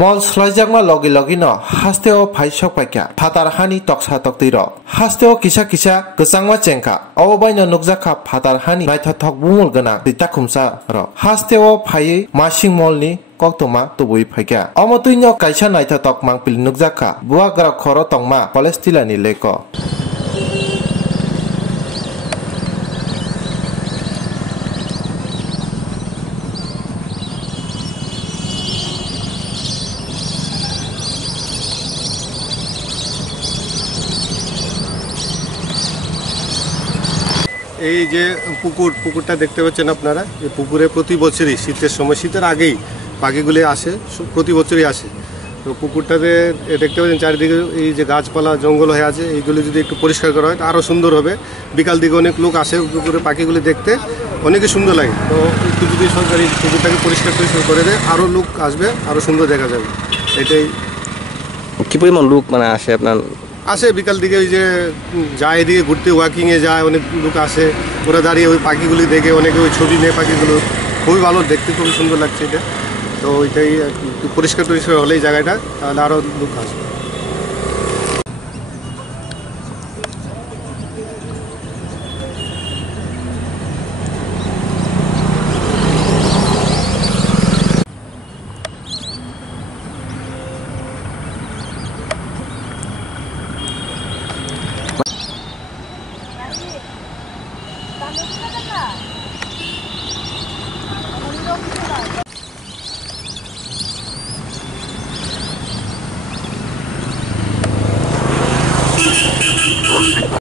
mol slajangma logi logi no hasteo phai sok paikya phatar hani toksa tokti ro hasteo kisa kisa gesangma chengka awobaino nukjaka phatar hani naithathok bumul gana dita khumsa ro hasteo phai masing molni koktoma tubui phaikya amotuino kaisa naithathok mangpil nukjaka buagra khoro tongma palestilani leko এই যে পুকুরটা দেখতে পাচ্ছেন আপনারা, এই পুকুরে প্রতি বছরই শীতের সময়, শীতের আগেই পাখিগুলি আসে, প্রতি বছরই আসে। তো পুকুরটাতে দেখতে পাচ্ছেন চারিদিকে এই যে গাছপালা জঙ্গল হয়ে আছে, এইগুলি যদি একটু পরিষ্কার করা হয় আরও সুন্দর হবে। বিকাল দিকে অনেক লোক আসে পুকুরে পাখিগুলি দেখতে, অনেকই সুন্দর লাগে। তো একটু যদি সরকারি পুকুরটাকে পরিষ্কার করে দেয় আরও লোক আসবে, আরও সুন্দর দেখা যাবে। এটাই। কী পরিমাণ লোক মানে আসে আপনার? আসে বিকাল দিকে, ওই যে যায় এদিকে ঘুরতে, ওয়াকিংয়ে যায়, অনেক লোক আসে, ওরা দাঁড়িয়ে ওই পাখিগুলি দেখে, অনেকে ওই ছবি নেয় পাখিগুলো, খুবই ভালো দেখতে, খুবই সুন্দর লাগছে এটা। তো ওইটাই একটু পরিষ্কার হলে এই জায়গাটা, তাহলে আরও লোক আসবে।